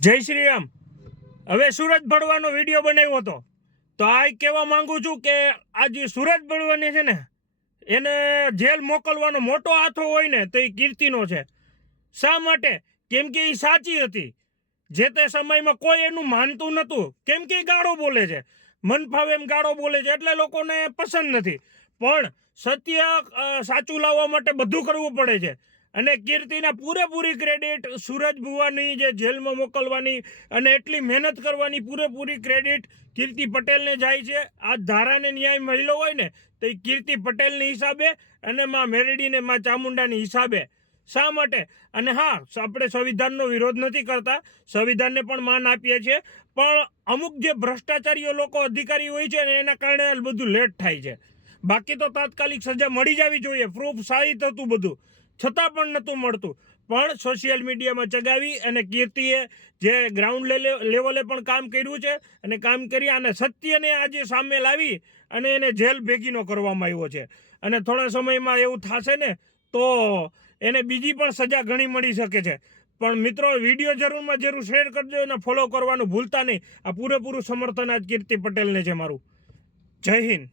જય શ્રી રામ। હવે સુરજ બળવાનો વિડીયો બનાવ્યો હતો તો આ કહેવા માંગુ છું કે આ જે સુરજ બળવાની છે ને એને જેલ મોકલવાનો મોટો હાથો હોય ને તો એ કીર્તિનો છે। શા માટે? કેમ કે એ સાચી હતી। જે તે સમયમાં કોઈ એનું માનતું નહોતું, કેમ કે એ ગાળો બોલે છે, મન ફાવે એમ ગાળો બોલે છે એટલે લોકોને પસંદ નથી। પણ સત્ય સાચું લાવવા માટે બધું કરવું પડે છે અને કીર્તિના પૂરેપૂરી ક્રેડિટ સુરજ બુવાની જે જેલમાં મોકલવાની અને એટલી મહેનત કરવાની પૂરેપૂરી ક્રેડિટ કીર્તિ પટેલને જાય છે। આ ધારાને ન્યાય મળ્યો હોય ને તો એ કીર્તિ પટેલની હિસાબે અને માં મેરડીને માં ચામુંડાની હિસાબે। શા માટે? અને હા, આપણે સંવિધાનનો વિરોધ નથી કરતા, સંવિધાનને પણ માન આપીએ છીએ, પણ અમુક જે ભ્રષ્ટાચારીઓ લોકો અધિકારી હોય છે ને એના કારણે બધું લેટ થાય છે। બાકી તો તાત્કાલિક સજા મળી જવી જોઈએ, પ્રૂફ સાહિત હતું બધું, છતાં પણ નહોતું મળતું। પણ સોશિયલ મીડિયામાં ચગાવી અને કીર્તિએ જે ગ્રાઉન્ડ લેવલે પણ કામ કર્યું છે અને કામ કરી અને સત્યને આજે સામે લાવી અને એને જેલ ભેગીનો કરવામાં આવ્યો છે। અને થોડા સમયમાં એવું થશે ને તો એને બીજી પણ સજા ઘણી મળી શકે છે। પણ મિત્રો, વિડીયો જરૂરમાં જરૂર શેર કરજો અને ફોલો કરવાનું ભૂલતા નહીં। આ પૂરેપૂરું સમર્થન આજ કીર્તિ પટેલને છે મારું। જય હિન્દ।